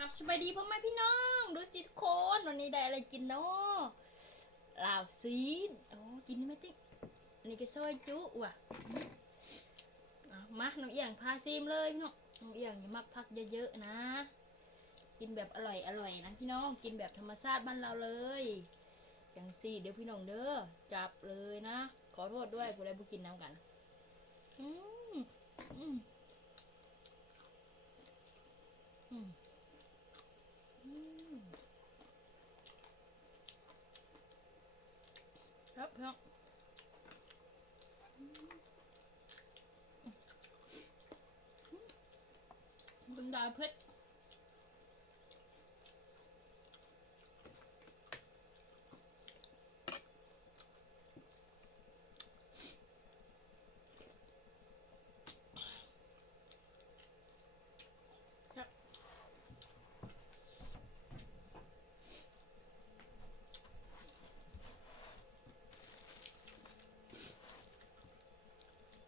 รับสบายดีพ่อแม่พี่น้อง ดูสิทุกคนวันนี้ได้อะไรกินเนาะลาบซีนโอ้กินได้ไหมติ๊กนนี้ก็ซอยจุว่ะมอะมาน้ำเอียงพาซีมเลยพี่น้องน้ำเอียงอย่ามักพักเยอะๆนะ กินแบบอร่อยอร่อยนะพี่น้องกินแบบธรรมชาติบ้านเราเลยจังสี่เดี๋ยวพี่น้องเด้อจับเลยนะ ขอโทษด้วยผู้ใดผู้กินน้ำกัน อืมอืมอืม อืม เนาะบบรรดาเพชรครับ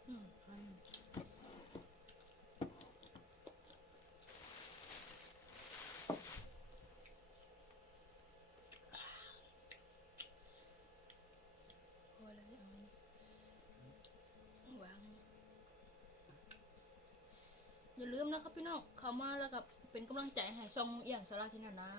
อืมอืมพอแล้วเนี่ยเอาวาง อย่าลืมนะครับพี่น้องเข้ามาแล้วกับเป็นกำลังใจให้ซองเอียงสาราที่นั่นนะ